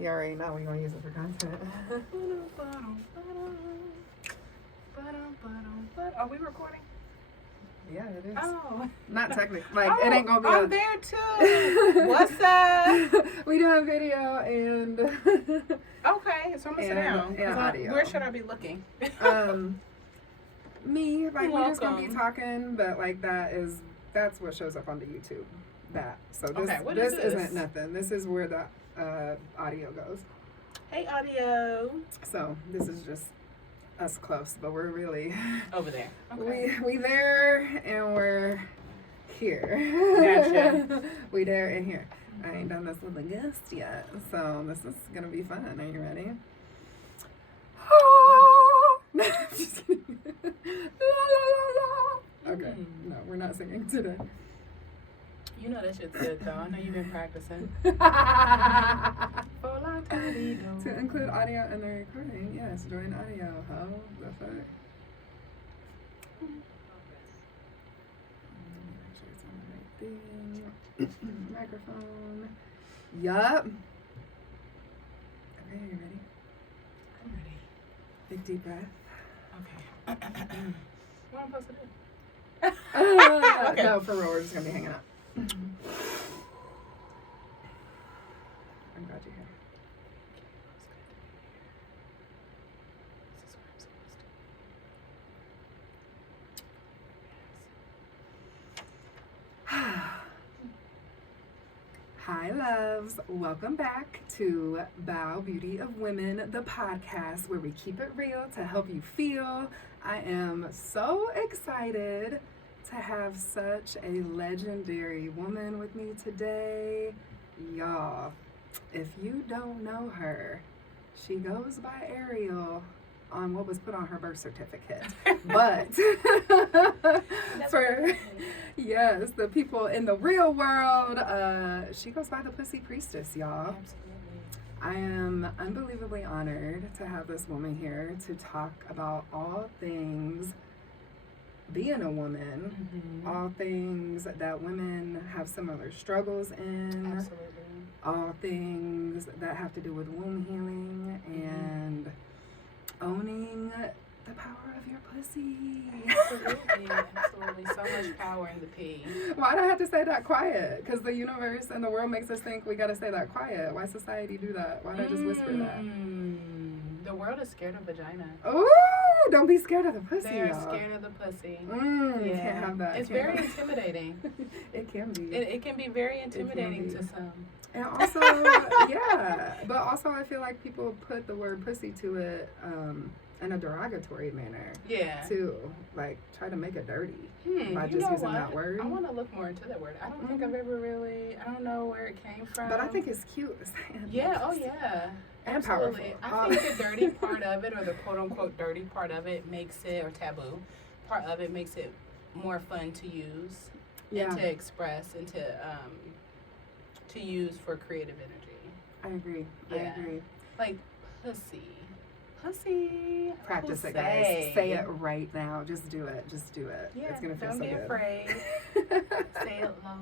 You already know we're going to use it for content. Are we recording? Yeah, it is. Oh. Not technically. Like, it ain't going to be I'm there too. What's up? We doing video and... Okay, so I'm going to sit down. And audio. Where should I be looking? Me, like, we're just going to be Welcome. talking, but, like, that's what shows up on the YouTube. That. So this, Okay, what this is this? isn't nothing. This is where the audio goes. Hey, audio. So this is just us close, but we're really... Over there. Okay. We there and we're here. Gotcha. We there and here. I ain't done this with a guest yet, so this is gonna be fun. Are you ready? Just kidding. Okay, no, we're not singing today. You know that shit's good, though. I know you've been practicing. To include audio in the recording, yes, join audio. How the fuck? Make sure it's on the right thing. Microphone. Yup. Okay, you ready? I'm ready. Big deep breath. Okay. What am I supposed to do? Okay. No, for real, we're just gonna be hanging out. I'm glad you're here. This is where I'm supposed Hi, loves. Welcome back to B.O.W. Beauty of Women, the podcast where we keep it real to help you feel. I am so excited to have such a legendary woman with me today. Y'all, if you don't know her, she goes by Ariel on what was put on her birth certificate. But for yes, the people in the real world, she goes by the Pussy Priestess, y'all. Absolutely. I am unbelievably honored to have this woman here to talk about all things being a woman, Mm-hmm. all things that women have similar struggles in, Absolutely. all things that have to do with womb healing and owning the power of your pussy. Absolutely. Absolutely. So much power in the P. Why do I have to say that quiet? Because the universe and the world makes us think we got to say that quiet. Why society do that? Why not just whisper that? The world is scared of vagina. Ooh, don't be scared of the pussy, They're y'all. scared of the pussy. You can't have that. It's Can't very have that. intimidating. It can be. It can be very intimidating be. to some. And also, yeah, but also I feel like people put the word pussy to it in a derogatory manner. Yeah. Too, like try to make it dirty by You just know using what? that word. I want to look more into that word. I don't think I've ever really, I don't know where it came from. But I think it's cute. Yeah, oh yeah. And Absolutely. powerful. I think the dirty part of it, or the quote unquote dirty part of it, makes it, or taboo part of it, makes it more fun to use and to express and to use for creative energy. I agree. Yeah. I agree. Like pussy. Pussy. Practice pussy. it, guys. Say it right now. Just do it. Just do it. Yeah, It's gonna feel don't so be good. afraid. Say it low.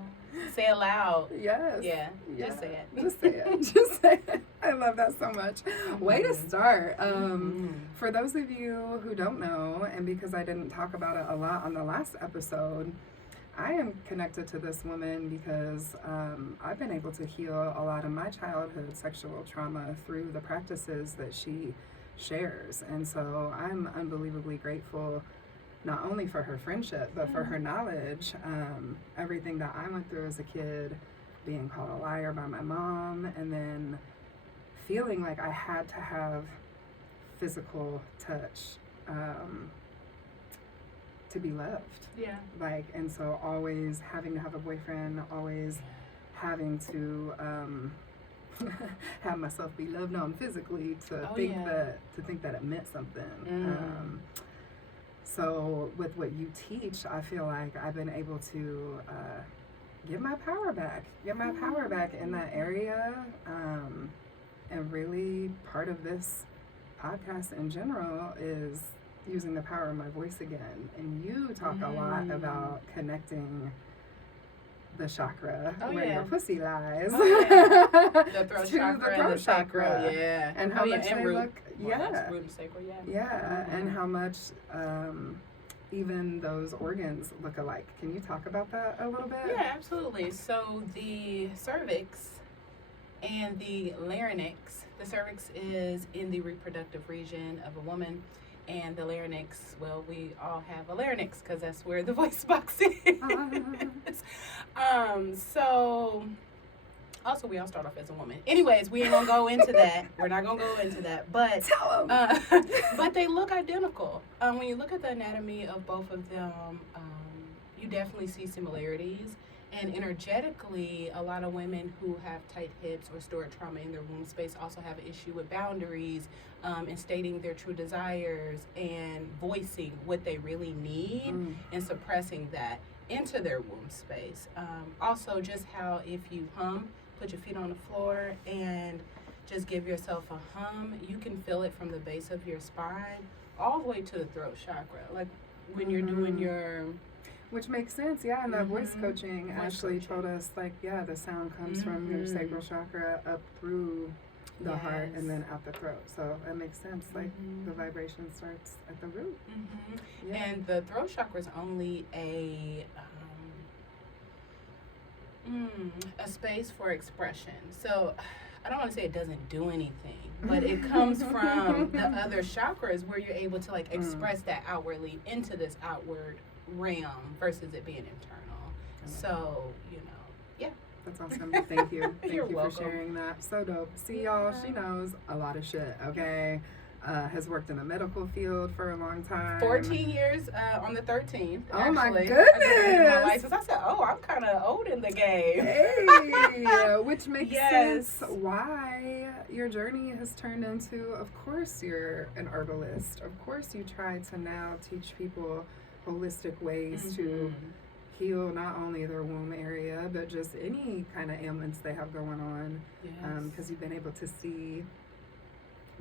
Say it loud. Yes. Yeah. Yeah. Just say it. Just say it. Just say it. I love that so much. Way to start. For those of you who don't know, and because I didn't talk about it a lot on the last episode, I am connected to this woman because I've been able to heal a lot of my childhood sexual trauma through the practices that she shares. And so I'm unbelievably grateful not only for her friendship, but for her knowledge. Everything that I went through as a kid, being called a liar by my mom, and then feeling like I had to have physical touch to be loved. Yeah. Like, and so always having to have a boyfriend, always having to have myself be loved on physically to think that it meant something. So with what you teach, I feel like I've been able to get my power back in that area. And really part of this podcast in general is using the power of my voice again. And you talk a lot about connecting the chakra where your pussy lies. The throat to chakra, the throat chakra. Yeah. And how much they root. look. Yeah. Root and sacral, yeah. Yeah, and how much even those organs look alike. Can you talk about that a little bit? Yeah, absolutely. So the cervix and the larynx. The cervix is in the reproductive region of a woman, and the larynx, well, we all have a larynx because that's where the voice box is. So also we all start off as a woman. Anyways, we ain't gonna go into that. We're not gonna go into that. But but they look identical. When you look at the anatomy of both of them, you definitely see similarities. And energetically, a lot of women who have tight hips or stored trauma in their womb space also have an issue with boundaries and stating their true desires and voicing what they really need and suppressing that into their womb space. Also, just how if you put your feet on the floor and just give yourself a hum, you can feel it from the base of your spine all the way to the throat chakra. Like when you're doing your... Which makes sense, yeah. And that voice coaching, Ashley told us, like, yeah, the sound comes from your sacral chakra up through the heart and then out the throat. So it makes sense. Like the vibration starts at the root. Yeah. And the throat chakra is only a space for expression. So I don't want to say it doesn't do anything, but it comes from the other chakras where you're able to like express that outwardly into this outward realm versus it being internal. So, yeah. That's awesome. Thank you. Thank You're you welcome. for sharing that. So dope. See, y'all, she knows a lot of shit, okay? Has worked in the medical field for a long time. 14 years on the 13th. Oh, my actually. goodness. My license. I said, I'm kind of old in the game. Hey, which makes sense why your journey has turned into, of course, you're an herbalist. Of course, you try to now teach people holistic ways to heal not only their womb area, but just any kind of ailments they have going on. Because you've been able to see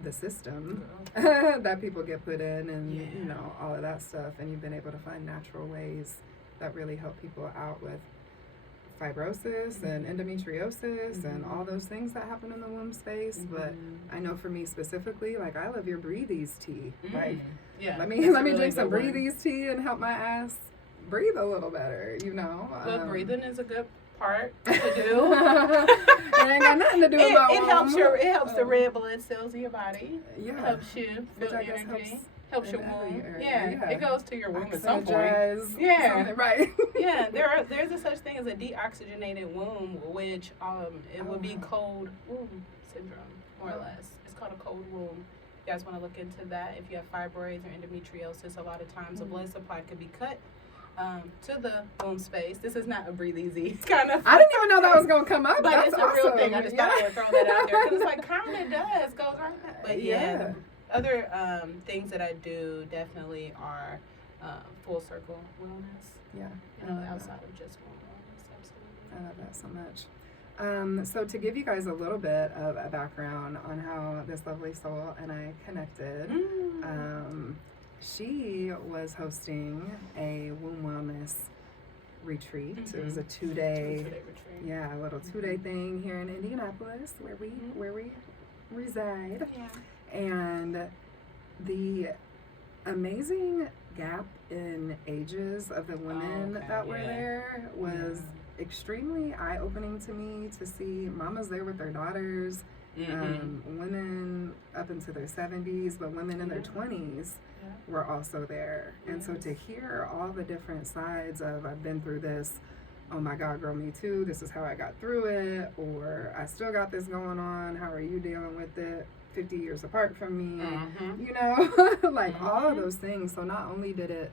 the system that people get put in and, all of that stuff. And you've been able to find natural ways that really help people out with fibrosis and endometriosis and all those things that happen in the womb space. But I know for me specifically, like, I love your Breathe Ease tea. Like, let me really drink some Breathe Ease tea and help my ass breathe a little better, Well, breathing is a good part to do. It ain't got nothing to do with my womb. It helps the red blood cells in your body. Yeah. It helps you feel energy. Helps your womb. Yeah, it goes to your womb at some point. Yeah, right. Yeah, there's a such thing as a deoxygenated womb, which it would be cold womb syndrome, more or less. It's called a cold womb. You guys want to look into that? If you have fibroids or endometriosis, a lot of times the blood supply could be cut to the womb space. This is not a Breathe Easy kind of thing. I didn't even know that was going to come up. But That's it's a awesome. real thing. I just thought I would throw that out there because it's like kind of does goes right now. But the other things that I do definitely are full circle wellness. Yeah. Outside of just womb wellness. Absolutely. I love that so much. So to give you guys a little bit of a background on how this lovely soul and I connected, she was hosting a womb wellness retreat. It was a 2-day retreat. Yeah, a little 2-day thing here in Indianapolis where we reside. Yeah. And the amazing gap in ages of the women that were there was extremely eye-opening to me to see mamas there with their daughters, women up into their 70s, but women in their 20s were also there. And so to hear all the different sides of, I've been through this, oh my God, girl, me too, this is how I got through it, or I still got this going on, how are you dealing with it 50 years apart from me, like all of those things. So not only did it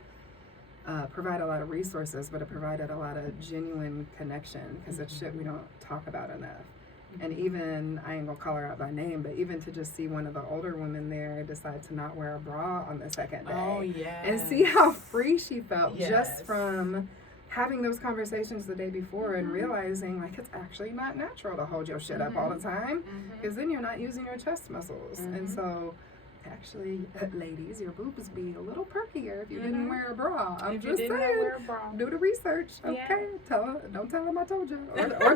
provide a lot of resources, but it provided a lot of genuine connection, because it's shit we don't talk about enough. And even, I ain't gonna call her out by name, but even to just see one of the older women there decide to not wear a bra on the second day. And see how free she felt just from having those conversations the day before and realizing, like, it's actually not natural to hold your shit up all the time, because then you're not using your chest muscles. And so Actually, ladies, your boobs be a little perkier if you didn't wear a bra. I'm If just you did saying. not wear a bra. Do the research, Yeah. okay? Don't tell them I told you,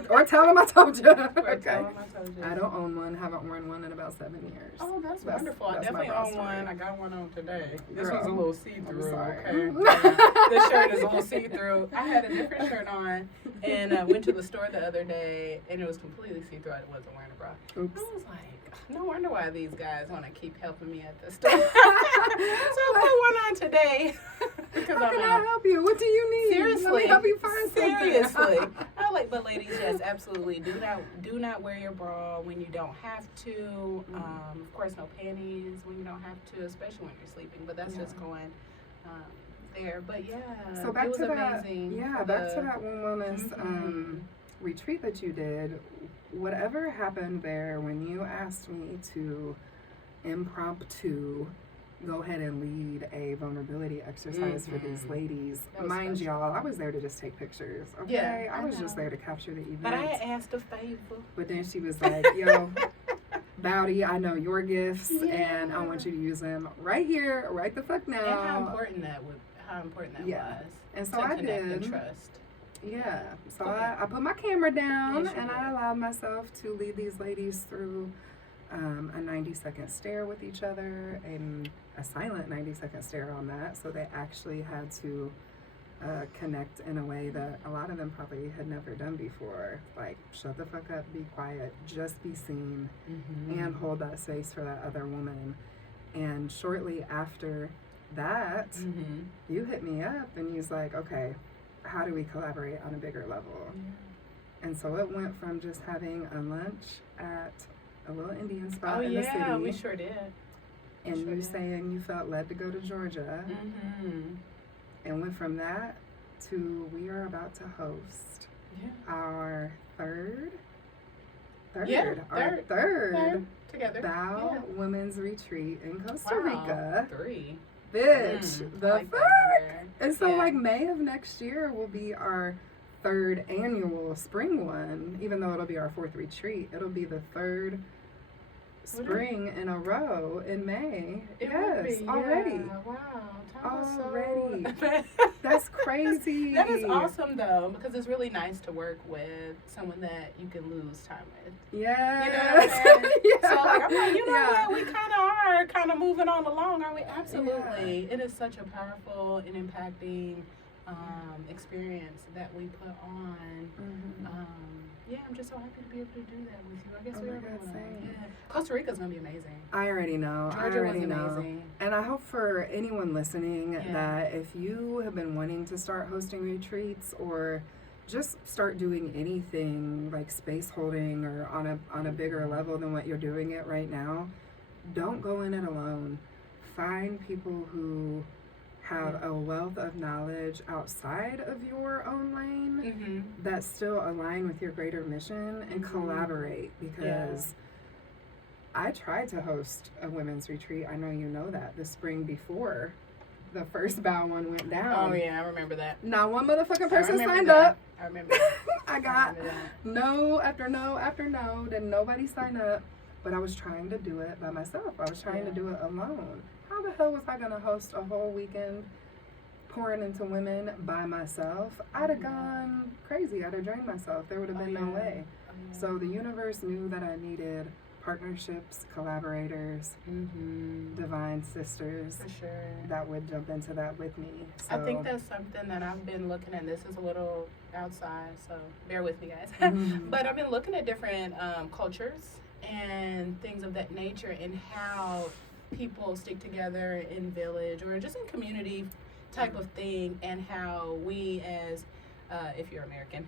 or tell them I told you. Or Okay. tell them I told you. I don't own one. Haven't worn one in about 7 years. Oh, that's wonderful. I that's definitely my bra own one. I got one on today. This Girl, one's a little see-through, I'm sorry. okay? Yeah. This shirt is a little see-through. I had a different shirt on and I went to the store the other day and it was completely see-through. I wasn't wearing a bra. Oops. I was like, no wonder why these guys want to keep helping me at the store. So I put one on today. Because How can I help you? What do you need? Seriously. Let me help you find something. Seriously. I like, but ladies, yes, absolutely. Do not wear your bra when you don't have to. Of course, no panties when you don't have to, especially when you're sleeping. But that's just going there. But yeah, so back it was to that. amazing. Yeah, back to that wellness retreat that you did. Whatever happened there when you asked me to impromptu go ahead and lead a vulnerability exercise for these ladies. Mind y'all, I was there to just take pictures, okay? Yeah, I was just there to capture the event. But I asked a favor. But then she was like, yo, B.O.W, I know your gifts, and I want you to use them right here, right the fuck now. And how important that was. And so to I connect did. And trust. Yeah. So I put my camera down, and I allowed myself to lead these ladies through a 90-second stare with each other, and a silent 90-second stare on that. So they actually had to connect in a way that a lot of them probably had never done before. Like, shut the fuck up, be quiet, just be seen, and hold that space for that other woman. And shortly after that, you hit me up, and you was like, okay, how do we collaborate on a bigger level? And so it went from just having a lunch at a little Indian spot in the city. Oh, yeah, we sure did. And you saying you felt led to go to Georgia. And went from that to we are about to host our third together B.O.W Women's Retreat in Costa Rica. 3. Bitch, the like fuck? And so like May of next year will be our 3rd annual spring one. Even though it'll be our 4th retreat, it'll be the 3rd spring in a row in May. Already. Wow. Already. That's crazy. That is awesome though, because it's really nice to work with someone that you can lose time with. Yeah. You know what I'm saying? So like, I'm like, you know what, we kind of moving on along, aren't we? Absolutely. It is such a powerful and impacting experience that we put on. I'm just so happy to be able to do that with you. I guess we are going. Costa Rica's gonna be amazing. I already know. Georgia was amazing. And I hope for anyone listening that if you have been wanting to start hosting retreats or just start doing anything like space holding or on a bigger level than what you're doing it right now, don't go in it alone. Find people who have a wealth of knowledge outside of your own lane that still align with your greater mission and collaborate, because I tried to host a women's retreat. I know you know that, the spring before the first B.O.W one went down. Oh yeah, I remember that. Not one motherfucking person signed up. I remember that. I got no after no after no. Didn't nobody sign up. But I was trying to do it by myself. I was trying to do it alone. How the hell was I going to host a whole weekend pouring into women by myself? I'd have gone crazy. I'd have drained myself. There would have been no way. So the universe knew that I needed partnerships, collaborators, divine sisters that would jump into that with me. So, I think that's something that I've been looking at. This is a little outside, so bear with me, guys. But I've been looking at different cultures and things of that nature, and how people stick together in village or just in community type of thing, and how we as if you're American,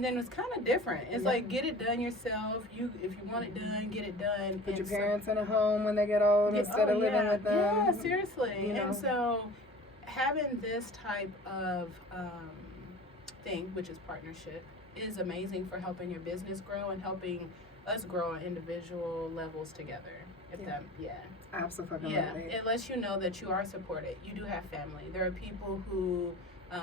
then it's kind of different. It's like, get it done yourself. If you want it done, get it done. Put your parents in a home when they get old instead of living with them. Yeah, seriously. You know? And so having this type of thing, which is partnership, is amazing for helping your business grow and helping us grow on individual levels together. Absolutely. Yeah, it lets you know that you are supported. You do have family. There are people who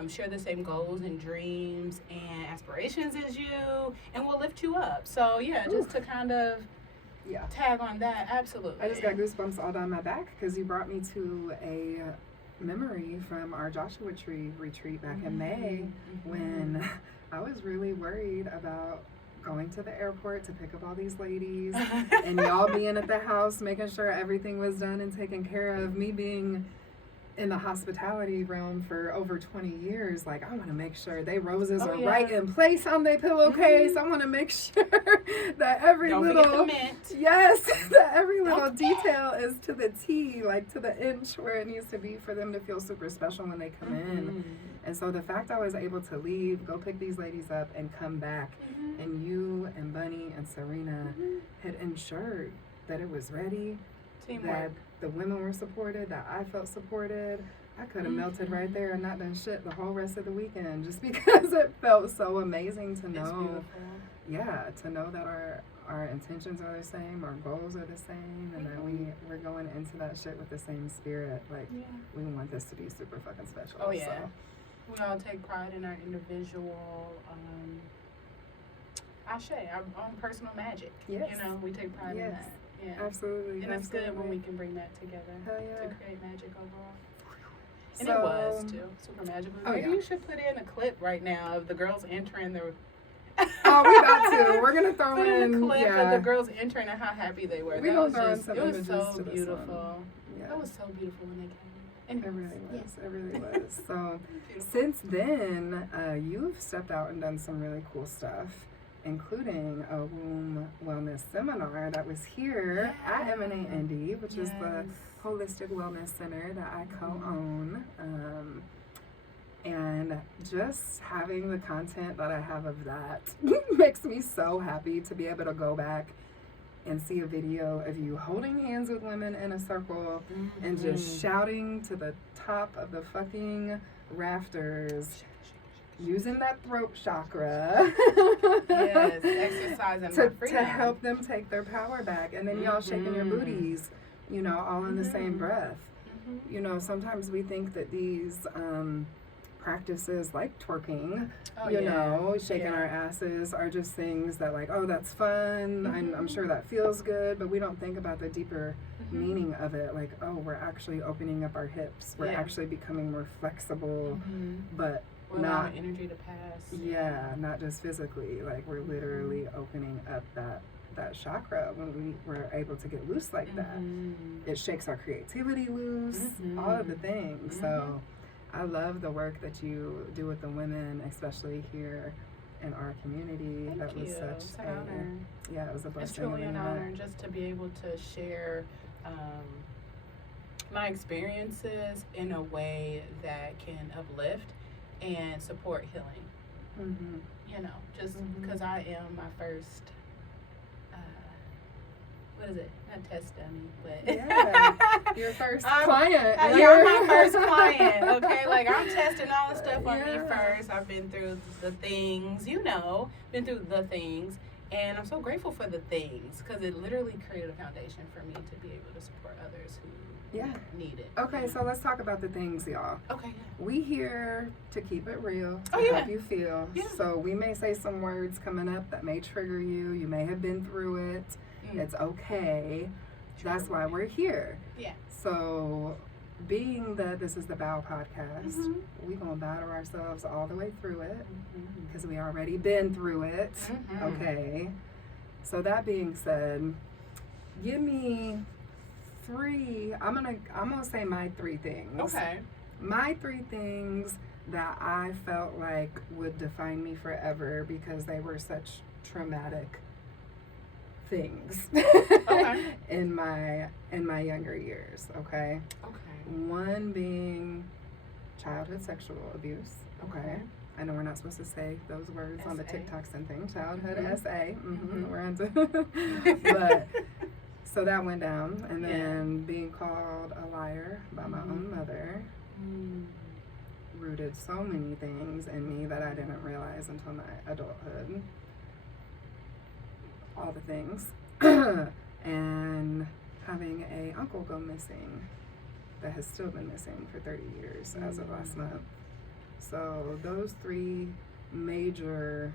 share the same goals and dreams and aspirations as you, and will lift you up. So just to kind of tag on that. Absolutely. I just got goosebumps all down my back because you brought me to a memory from our Joshua Tree retreat back in May when I was really worried about going to the airport to pick up all these ladies and y'all being at the house making sure everything was done and taken care of. Me being in the hospitality realm for over 20 years, like, I want to make sure they roses are right in place on their pillowcase. I want to make sure that every little that every little detail is to the T, like to the inch where it needs to be for them to feel super special when they come in. And so the fact I was able to leave, go pick these ladies up and come back, and you and Bunny and Serena had ensured that it was ready, that the women were supported, that I felt supported. I could have melted right there and not done shit the whole rest of the weekend just because it felt so amazing to know. To know that our intentions are the same, our goals are the same, and that we're going into that shit with the same spirit. Like, we want this to be super fucking special. Oh, yeah. So. We all take pride in our individual, our own personal magic. Yes. You know, we take pride in that. Yeah. Absolutely. And it's good when we can bring that together to create magic overall. And it was, too. Super magical. Maybe you should put in a clip right now of the girls entering the... Oh, we got to. We're going to throw in a clip of the girls entering and how happy they were. We're going to throw in some images. It was so beautiful. That was so beautiful when they came. And it really was. It really was. So, since then, you've stepped out and done some really cool stuff, including a womb wellness seminar that was here at M&A Indy, which is the holistic wellness center that I co-own. And just having the content that I have of that makes me so happy to be able to go back and see a video of you holding hands with women in a circle and just shouting to the top of the fucking rafters, using that throat chakra. Exercising to help them take their power back. And then y'all shaking your booties, you know, all in the same breath. You know, sometimes we think that these practices like twerking, you know, shaking our asses are just things that like, oh, that's fun. I'm sure that feels good, but we don't think about the deeper meaning of it. Like, oh, we're actually opening up our hips. We're actually becoming more flexible, but not energy to pass. Not just physically. Like, we're literally opening up that chakra when we're able to get loose like that. It shakes our creativity loose, all of the things. So I love the work that you do with the women, especially here in our community. Thank that was you. such an honor. Yeah, it was a blessing. It's truly an honor just to be able to share my experiences in a way that can uplift and support healing. You know, just because I am my first, what is it? Not test dummy, but your first client. You're my first client, okay? Like, I'm testing all the stuff on me first. I've been through the things, you know, and I'm so grateful for the things because it literally created a foundation for me to be able to support others who need it. Okay, so let's talk about the things, y'all. Okay, We here to keep it real, to help you feel. So we may say some words coming up that may trigger you. You may have been through it. It's okay. That's why we're here. So, being that this is the B.O.W podcast, we're going to battle ourselves all the way through it because we already been through it. Okay. So, that being said, give me three. I'm gonna say my three things. Okay. My three things that I felt like would define me forever because they were such traumatic things in my younger years. Okay. One being childhood sexual abuse. Okay. I know we're not supposed to say those words on the TikToks and things. Childhood SA. We're into. But so that went down, and then being called a liar by my own mother rooted so many things in me that I didn't realize until my adulthood. All the things. And having a uncle go missing that has still been missing for 30 years as of last month. So those three major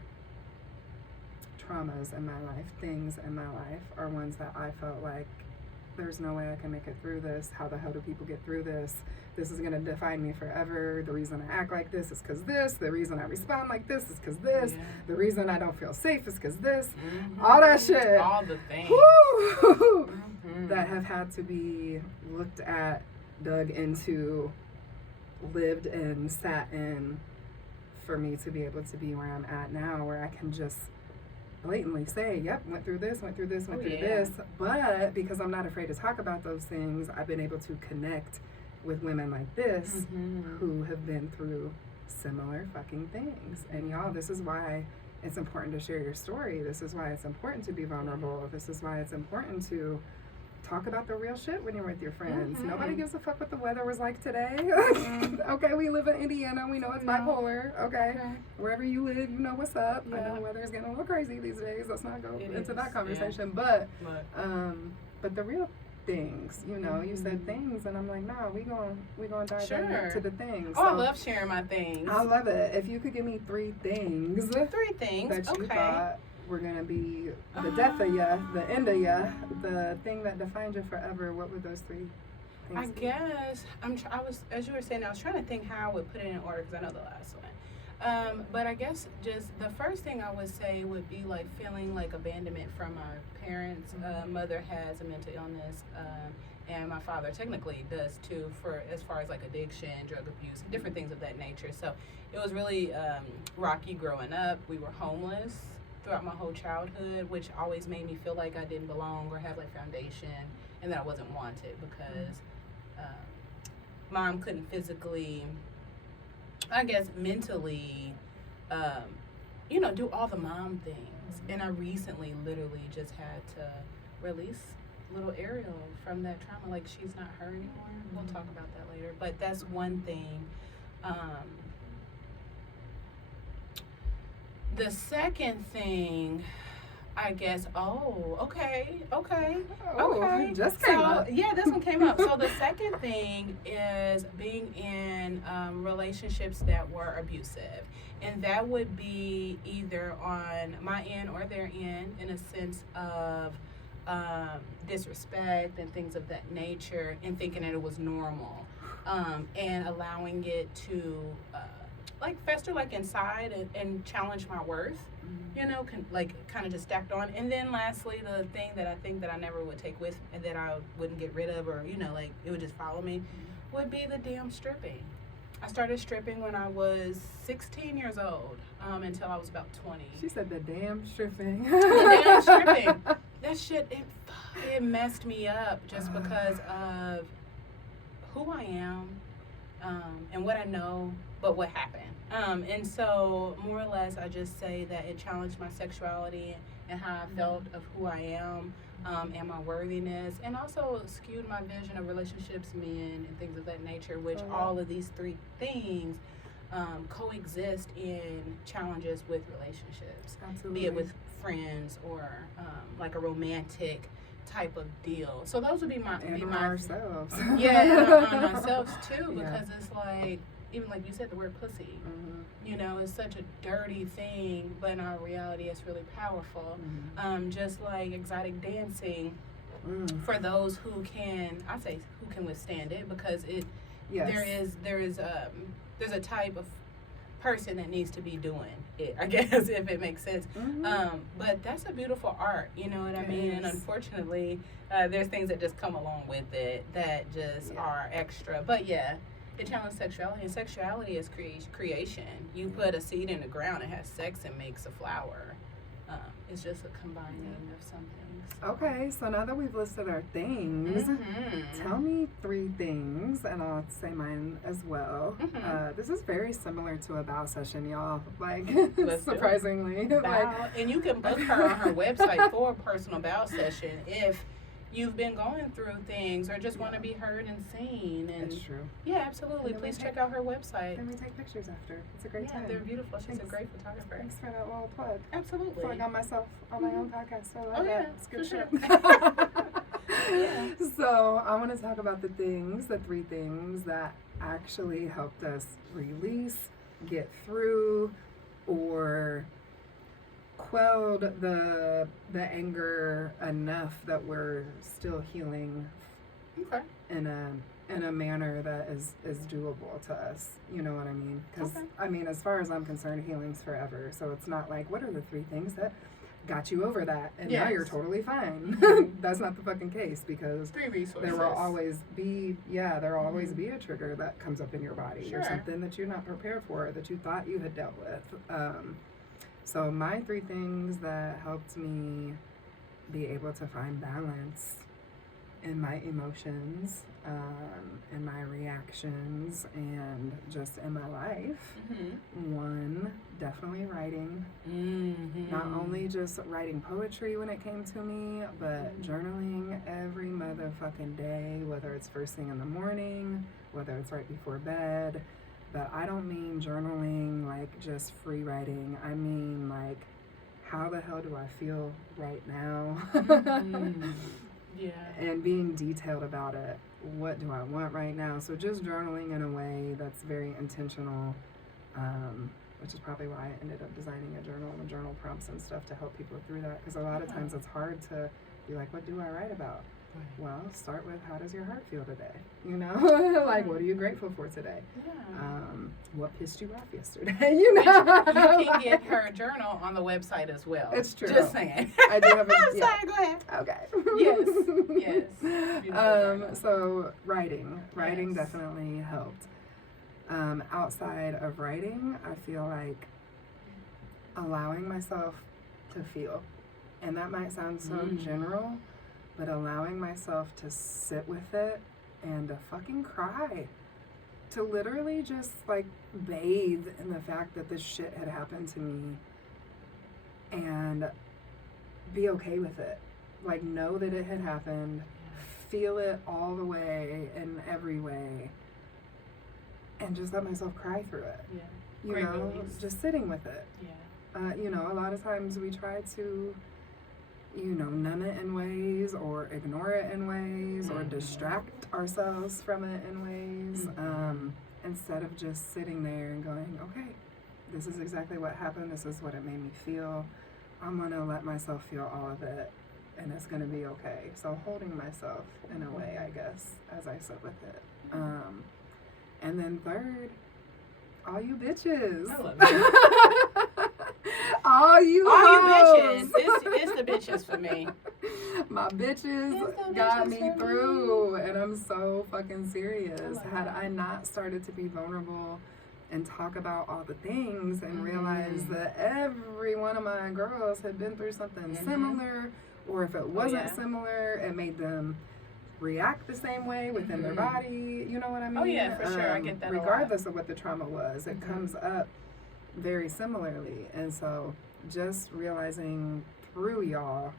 traumas in my life, things in my life, are ones that I felt like there's no way I can make it through this. How the hell do people get through this? This is going to define me forever. The reason I act like this is because this. The reason I respond like this is because this. Yeah. The reason I don't feel safe is because this. Mm-hmm. All that shit. All the things. Mm-hmm. That have had to be looked at, dug into, lived in, sat in, for me to be able to be where I'm at now, where I can just blatantly say, yep, went through this, went through this, went through this. But because I'm not afraid to talk about those things, I've been able to connect with women like this who have been through similar fucking things. And y'all, this is why it's important to share your story. This is why it's important to be vulnerable. This is why it's important to talk about the real shit when you're with your friends. Nobody gives a fuck what the weather was like today. Okay, we live in Indiana. We know it's bipolar. Okay. Wherever you live, you know what's up. I know the weather is getting a little crazy these days. Let's not go into that conversation. But the real things, you know, you said things, and I'm like, nah, we gonna dive into the things. Oh, so, I love sharing my things. I love it. If you could give me three things that you thought were gonna be the death of ya, the end of ya, the thing that defined you forever, what would those three things I be? guess I was, as you were saying, I was trying to think how I would put it in order because I know the last one. But I guess just the first thing I would say would be like feeling like abandonment from my parents. Mother has a mental illness, and my father technically does too, for as far as like addiction, drug abuse, different things of that nature. So it was really rocky growing up. We were homeless throughout my whole childhood, which always made me feel like I didn't belong or have like foundation, and that I wasn't wanted because mom couldn't physically, I guess mentally, do all the mom things. And I recently literally just had to release little Ariel from that trauma. Like, she's not her anymore. We'll talk about that later. But that's one thing. The second thing, I guess, okay. Just came up. Yeah, this one came up. So the second thing is being in relationships that were abusive. And that would be either on my end or their end, in a sense of disrespect and things of that nature, and thinking that it was normal, and allowing it to fester inside and challenge my worth, kind of just stacked on. And then lastly, the thing that I think that I never would take with and that I wouldn't get rid of, or it would just follow me, would be the damn stripping. I started stripping when I was 16 years old, until I was about 20. She said the damn stripping. The damn stripping. That shit, it messed me up just because of who I am, and what I know, but what happened. And so, more or less, I just say that it challenged my sexuality and how I felt of who I am, and my worthiness, and also skewed my vision of relationships, men, and things of that nature, which all of these three things coexist in challenges with relationships. Absolutely. Be it with friends or like a romantic type of deal. So those would be my ourselves. Yeah, on ourselves too, because it's like, even like you said, the word pussy, it's such a dirty thing, but in our reality, it's really powerful. Just like exotic dancing, for those who can withstand it, because there's a type of person that needs to be doing it, I guess, if it makes sense. But that's a beautiful art, you know what I mean? And unfortunately, there's things that just come along with it that just are extra. But it challenges sexuality, and sexuality is creation. You put a seed in the ground, it has sex and makes a flower. It's just a combining of some things. Okay, so now that we've listed our things, tell me three things, and I'll say mine as well. This is very similar to a BOW session, y'all. Surprisingly. And you can book her on her website for a personal BOW session if you've been going through things or just want to be heard and seen. And that's true. Yeah, absolutely. Please check out her website. And we take pictures after. It's a great time. Yeah, they're beautiful. She's a great photographer. Thanks for that little plug. Absolutely. Plug on myself on my own podcast. So I love that. It's good shit. So I want to talk about the three things that actually helped us release, get through, or quelled the anger enough that we're still healing Okay. in a manner that is doable to us. You know what I mean? Because Okay. I mean, as far as I'm concerned, healing's forever. So it's not like, what are the 3 things that got you over that and now you're totally fine? That's not the fucking case, because 3 resources. there will always be a trigger that comes up in your body, or something that you're not prepared for, that you thought you had dealt with. So my 3 things that helped me be able to find balance in my emotions, in my reactions, and just in my life. 1, definitely writing. Not only just writing poetry when it came to me, but journaling every motherfucking day, whether it's first thing in the morning, whether it's right before bed. But I don't mean journaling like just free writing. I mean like, how the hell do I feel right now? Yeah. And being detailed about it. What do I want right now? So just journaling in a way that's very intentional, which is probably why I ended up designing a journal and journal prompts and stuff to help people through that. Because a lot of times it's hard to be like, what do I write about? Well, start with, how does your heart feel today? You know, like, what are you grateful for today? What pissed you off yesterday? You know, you can get her journal on the website as well. It's true. Just saying. I do have a. Yeah. Sorry, go ahead. Okay. Yes. So writing definitely helped. Outside of writing, I feel like allowing myself to feel, and that might sound so general, but allowing myself to sit with it and to fucking cry, to literally just like bathe in the fact that this shit had happened to me and be okay with it. Like, know that it had happened, feel it all the way in every way, and just let myself cry through it. Yeah. You Great know, release. just sitting with it. Yeah. You know, a lot of times we try to, you know, numb it in ways, or ignore it in ways, or distract ourselves from it in ways, instead of just sitting there and going, okay, this is exactly what happened, this is what it made me feel, I'm gonna let myself feel all of it, and it's gonna be okay. So holding myself in a way, I guess, as I sit with it. And then 3rd, all you bitches. I love it. All you bitches. It's the bitches for me. My bitches got me through, and I'm so fucking serious. Had I not started to be vulnerable and talk about all the things and realize that every one of my girls had been through something similar, or if it wasn't similar, it made them react the same way within their body. You know what I mean? Oh yeah, for sure. I get that. Regardless of what the trauma was, it comes up very similarly. And so just realizing through y'all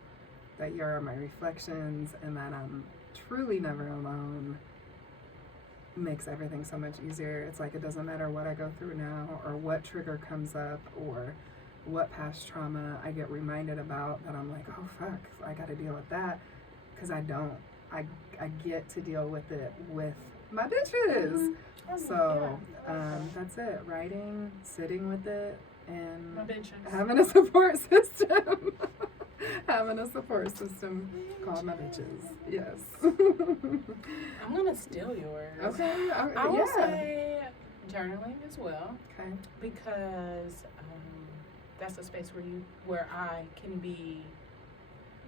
that y'all are my reflections and that I'm truly never alone makes everything so much easier. It's like, it doesn't matter what I go through now, or what trigger comes up, or what past trauma I get reminded about, that I'm like, oh fuck, I gotta deal with that, because I don't. I get to deal with it with my bitches. So that's it. Writing, sitting with it, and having a support system. Having a support system called my bitches. Yes. I'm gonna steal yours. Okay. I will say journaling as well. Okay. Because that's a space where I can be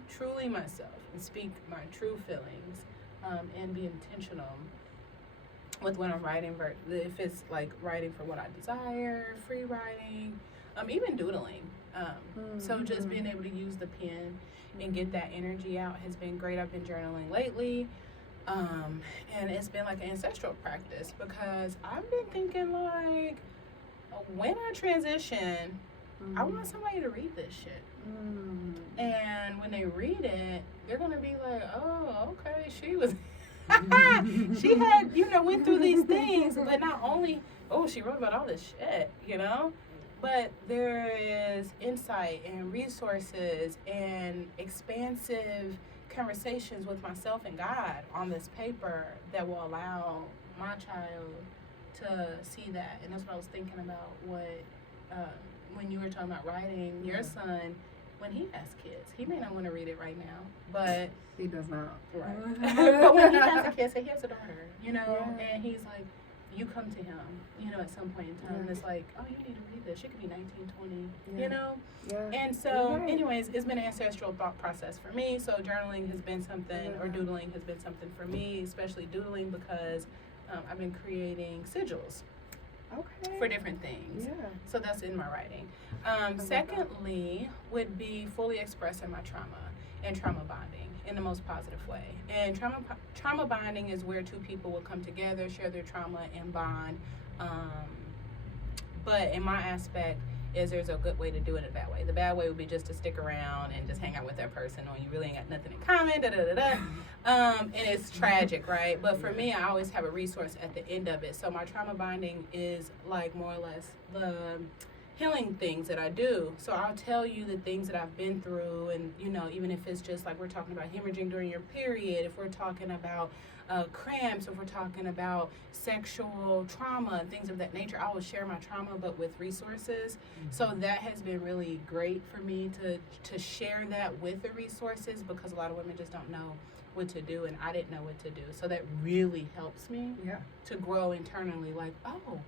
truly myself and speak my true feelings, and be intentional with what I'm writing. If it's like writing for what I desire, free writing, even doodling. So just being able to use the pen and get that energy out has been great. I've been journaling lately, and it's been like an ancestral practice, because I've been thinking like, when I transition, I want somebody to read this shit. And when they read it, they're going to be like, oh, okay, she was, she had, went through these things, but not only, she wrote about all this shit, but there is insight and resources and expansive conversations with myself and God on this paper that will allow my child to see that. And that's what I was thinking about, what when you were talking about writing, your son, when he has kids, he may not want to read it right now, but he does not. Right. But when he has a kid, say he has a daughter, you know, and he's like, you come to him, you know, at some point in time, and it's like, oh, you need to read this. She could be 19, 20, you know? Yeah. And so, anyways, it's been an ancestral thought process for me. So journaling has been something, or doodling has been something for me, especially doodling because I've been creating sigils. For different things. Yeah. So that's in my writing. Secondly, would be fully expressing my trauma and trauma bonding in the most positive way. And trauma bonding is where two people will come together, share their trauma, and bond. But in my aspect, is there's a good way to do it a bad way. The bad way would be just to stick around and just hang out with that person when you really ain't got nothing in common, and it's tragic, right? But for me, I always have a resource at the end of it. So my trauma bonding is like more or less the healing things that I do. So I'll tell you the things that I've been through, and, you know, even if it's just like we're talking about hemorrhaging during your period, if we're talking about cramps, if we're talking about sexual trauma and things of that nature, I will share my trauma but with resources. So that has been really great for me to share that with the resources, because a lot of women just don't know what to do, and I didn't know what to do. So that really helps me to grow internally, like, oh,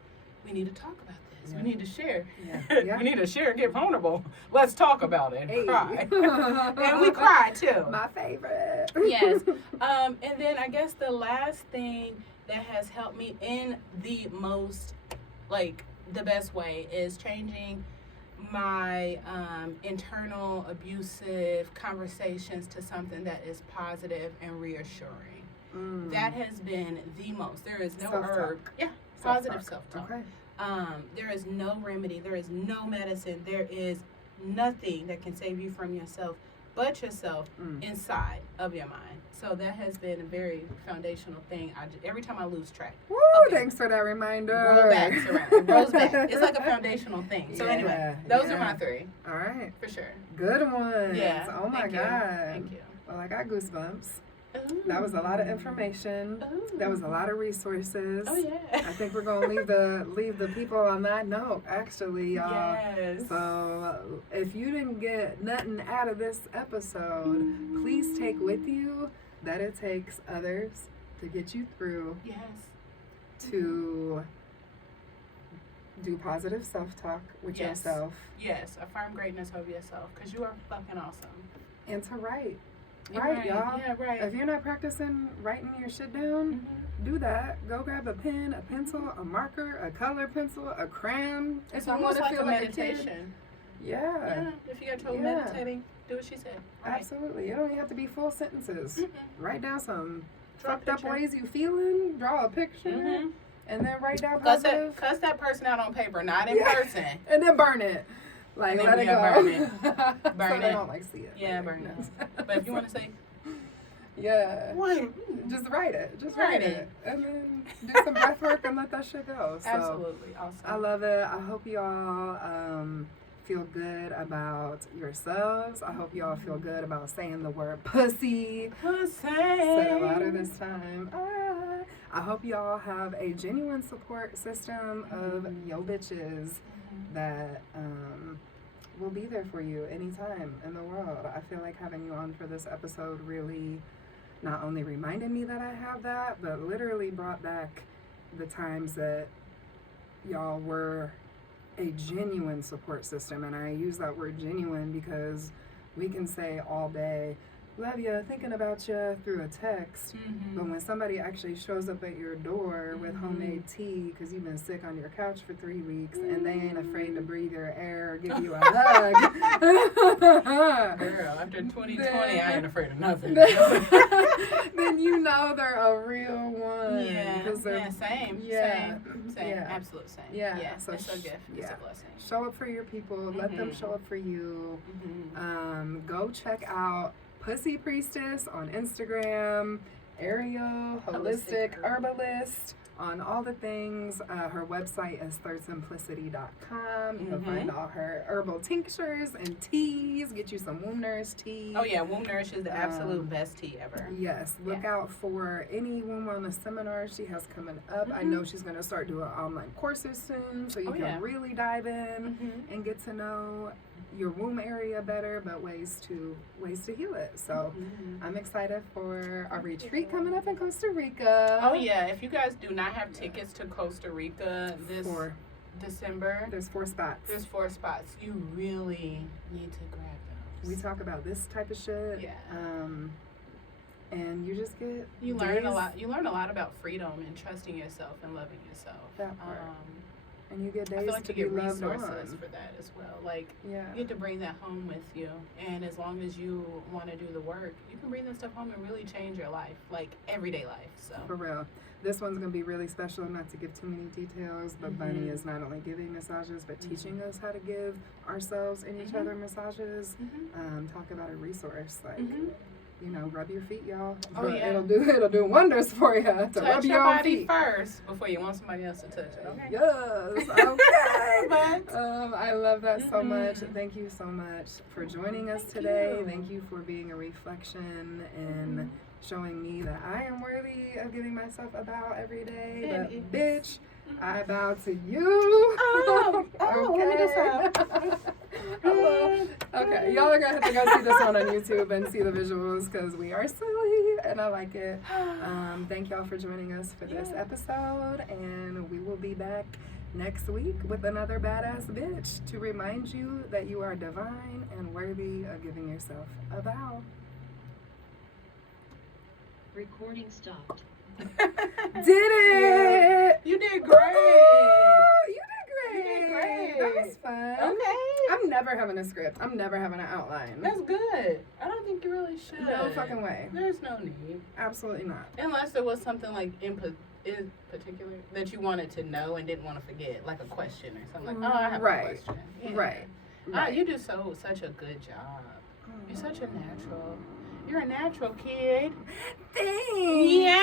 we need to talk about this. We need to share. We need to share, get vulnerable. Let's talk about it and cry. And we cry too. My favorite. Yes. And then I guess the last thing that has helped me in the most, like, the best way is changing my internal abusive conversations to something that is positive and reassuring. That has been the most. There is no herb. Yeah, positive self-talk. Okay. There is no remedy. There is no medicine. There is nothing that can save you from yourself but yourself inside of your mind. So that has been a very foundational thing. Every time I lose track. Woo, thanks for that reminder. Roll back, around. It rolls back. It's like a foundational thing. So anyway, those are my three. All right. For sure. Good ones. Yeah. Oh my God. Thank you. Well, I got goosebumps. That was a lot of information. That was a lot of resources. Oh yeah. I think we're gonna leave the people on that note, actually, y'all. Yes. So if you didn't get nothing out of this episode, please take with you that it takes others to get you through. Yes. To do positive self-talk with yourself. Yes. Affirm greatness of yourself, because you are fucking awesome. And to write. Right, y'all. Yeah, right. If you're not practicing writing your shit down, do that. Go grab a pen, a pencil, a marker, a color pencil, a crayon. It's almost like a meditation. Yeah. If you got trouble meditating, do what she said. Right? Absolutely. It don't even have to be full sentences. Write down some fucked up ways you feeling. Draw a picture. And then write down positive. Cuss that person out on paper, not in person. And then burn it. Like, let it go. Burn it. Burn so it. they don't, like, see it. Yeah, burn it. But if you want to say... Just write it. Just write it. And then do some breath work and let that shit go. So, absolutely. Awesome. I love it. I hope you all feel good about yourselves. I hope you all feel good about saying the word pussy. Say it louder this time. I hope you all have a genuine support system of yo bitches that will be there for you anytime in the world. I feel like having you on for this episode really not only reminded me that I have that, but literally brought back the times that y'all were a genuine support system. And I use that word genuine because we can say all day, love you, thinking about you through a text. But when somebody actually shows up at your door with homemade tea because you've been sick on your couch for 3 weeks and they ain't afraid to breathe your air or give you a hug. Girl, after 2020, I ain't afraid of nothing. Then you know they're a real one. Same. Absolute same. Yeah. So it's a gift. It's a blessing. Show up for your people. Let them show up for you. Go check out Pussy Priestess on Instagram, Ariel, Holistic Herbalist on all the things. Her website is thirdsimplicity.com. You'll find all her herbal tinctures and teas. Get you some womb nourish tea. Oh yeah, womb nourish is the absolute best tea ever. Yes, look out for any womb wellness seminars she has coming up. I know she's going to start doing online courses soon, so you can really dive in and get to know your womb area better, but ways to heal it. So I'm excited for our retreat coming up in Costa Rica. Oh yeah, if you guys do not have tickets to Costa Rica this December, there's 4 spots. There's 4 spots. You really need to grab those. We talk about this type of shit. Yeah. And you just get learn a lot. You learn a lot about freedom and trusting yourself and loving yourself. That part. And you get days I feel like to you get be loved resources on. for that as well. Like, you get to bring that home with you. And as long as you want to do the work, you can bring that stuff home and really change your life, like everyday life. So for real. This one's going to be really special, not to give too many details, but Bunny is not only giving massages, but teaching us how to give ourselves and each other massages. Talk about a resource, like, you know, rub your feet, y'all. Oh, yeah. It'll do wonders for you to touch rub your your body feet first before you want somebody else to touch it. Okay. Yes. Okay. I love that so much. Thank you so much for joining us today. Thank you for being a reflection and showing me that I am worthy of giving myself a bow every day. But bitch, I bow to you. Let me just Okay, y'all are gonna have to go see this one on YouTube and see the visuals because we are silly and I like it. Thank y'all for joining us for this episode, and we will be back next week with another badass bitch to remind you that you are divine and worthy of giving yourself a bow. Recording stopped. Did it! You did great. You did great. That was fun. Okay. I'm never having a script. I'm never having an outline. That's good. I don't think you really should. No fucking way. There's no need. Absolutely not. Unless there was something like in particular that you wanted to know and didn't want to forget, like a question or something. Like, I have a question. Yeah. Right. You do such a good job. You're such a natural. You're a natural kid. Thanks.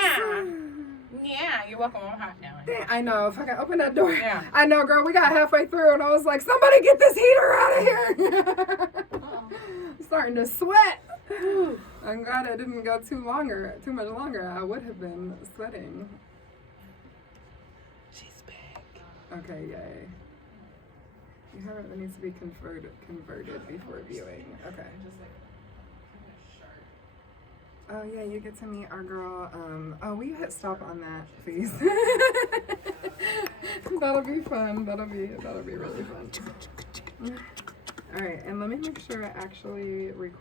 Yeah, you're welcome. I'm hot now. I know. If I can open that door. Yeah. I know, girl. We got halfway through and I was like, somebody get this heater out of here. I'm starting to sweat. I'm glad I didn't go too much longer. I would have been sweating. She's back. Okay, yay. You have it needs to be converted before viewing. Okay. Oh yeah, you get to meet our girl. Oh, will you hit stop on that, please? That'll be fun. That'll be really fun. All right, and let me make sure I actually record.